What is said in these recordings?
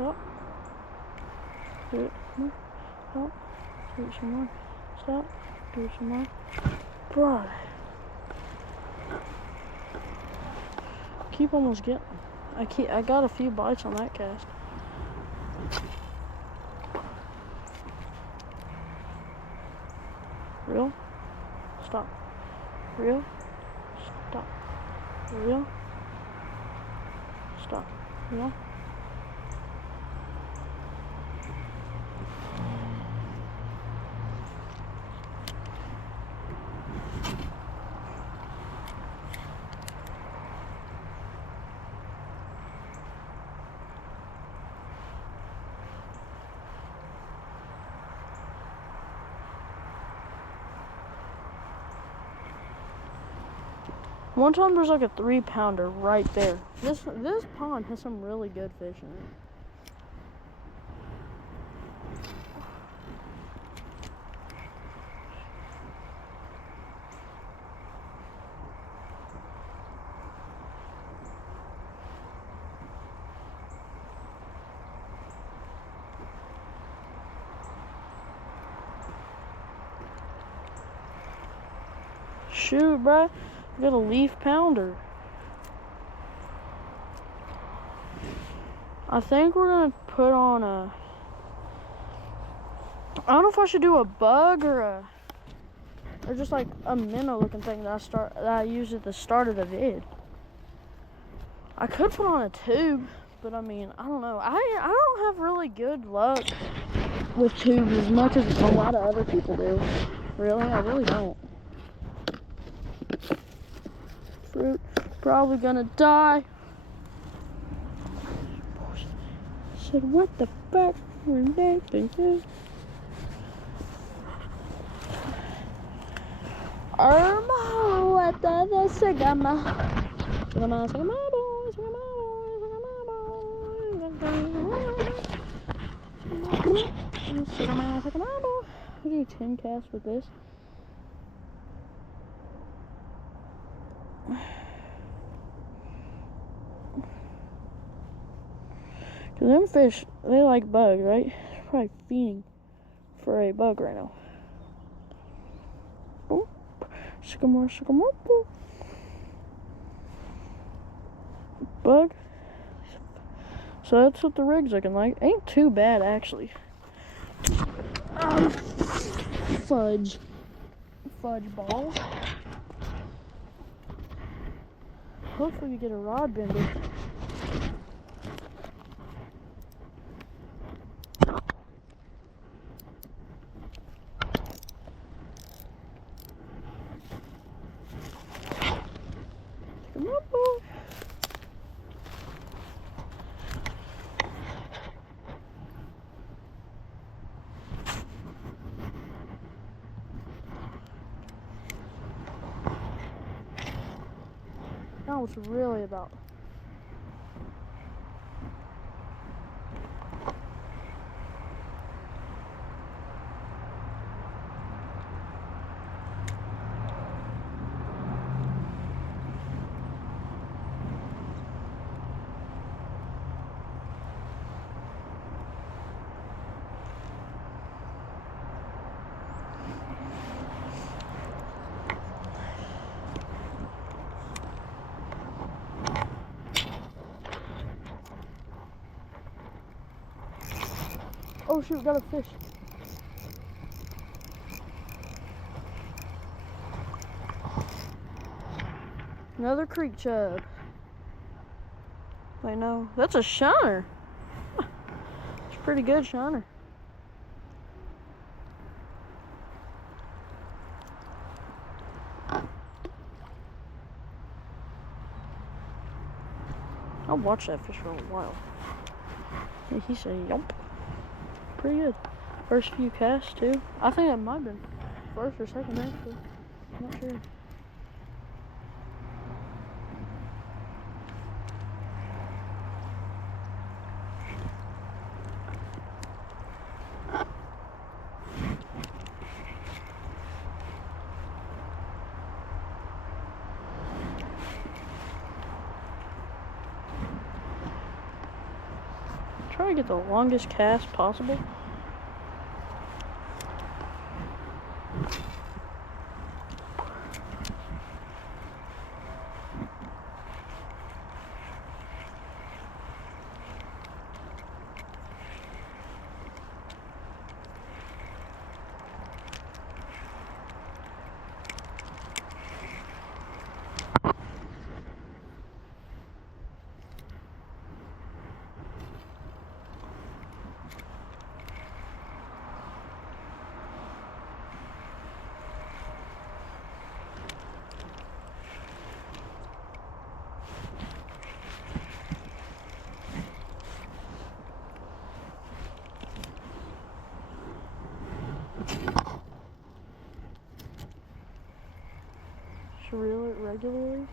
Stop. Do it. Stop. Do it some more. Stop. Do it some more. Bro. Keep almost getting. I got a few bites on that cast. Reel. Stop. Reel. Stop. Reel. Stop. Reel. One time there's like a 3-pounder right there. This pond has some really good fish in it. Shoot, bruh. I got a leaf pounder. I think we're gonna put on a. I don't know if I should do a bug or just like a minnow looking thing that I used at the start of the vid. I could put on a tube, but I mean, I don't know. I don't have really good luck with tubes as much as a lot of other people do. Really, I really don't. Fruit, probably gonna die. Said, what the fuck? We're napping. What the sigama? I'll do 10 casts with this. Cause them fish, they like bugs, right? They're probably feeding for a bug right now. Oh, sycamore. Bug. So that's what the rig's looking like. Ain't too bad, actually. Fudge ball. Hopefully we get a rod bender. Come on, boy. Now it's really about. Oh shoot, got a fish. Another creek chub. Wait, no, that's a shiner. It's a pretty good shiner. I'll watch that fish for a while. Yeah, he said, yup. Pretty good. First few casts, too. I think that might have been first or second, actually. I'm not sure. try to get the longest cast possible. Should reel it regularly.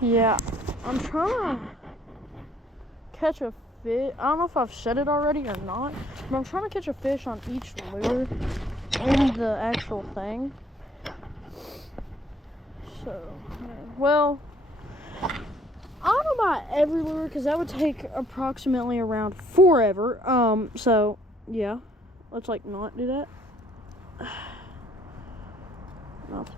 Yeah, I'm trying to catch a fish. I don't know if I've said it already or not, but I'm trying to catch a fish on each lure in the actual thing. So, well, I don't know about every lure because that would take approximately around forever. So yeah, let's like not do that. Not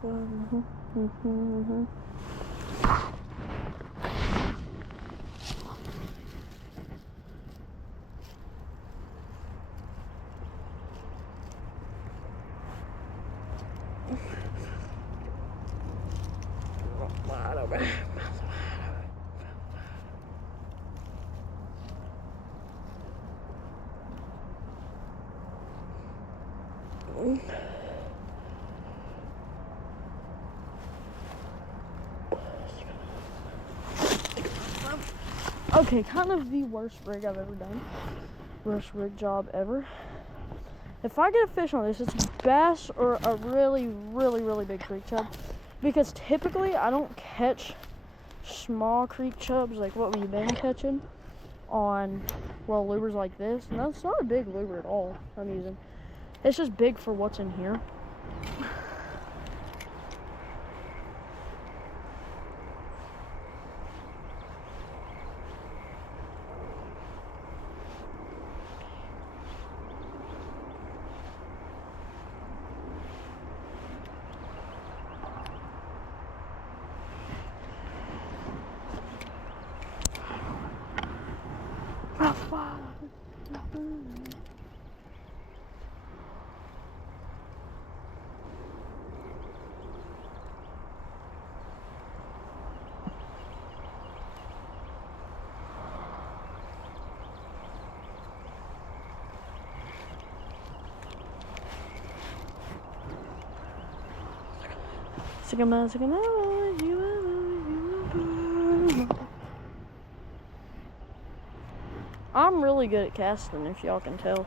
Okay, kind of the worst rig I've ever done. Worst rig job ever. If I get a fish on this, it's bass or a really, really, really big creek chub. Because typically I don't catch small creek chubs like what we've been catching on, well, lures like this. And that's not a big lure at all I'm using. It's just big for what's in here. I'm really good at casting, if y'all can tell.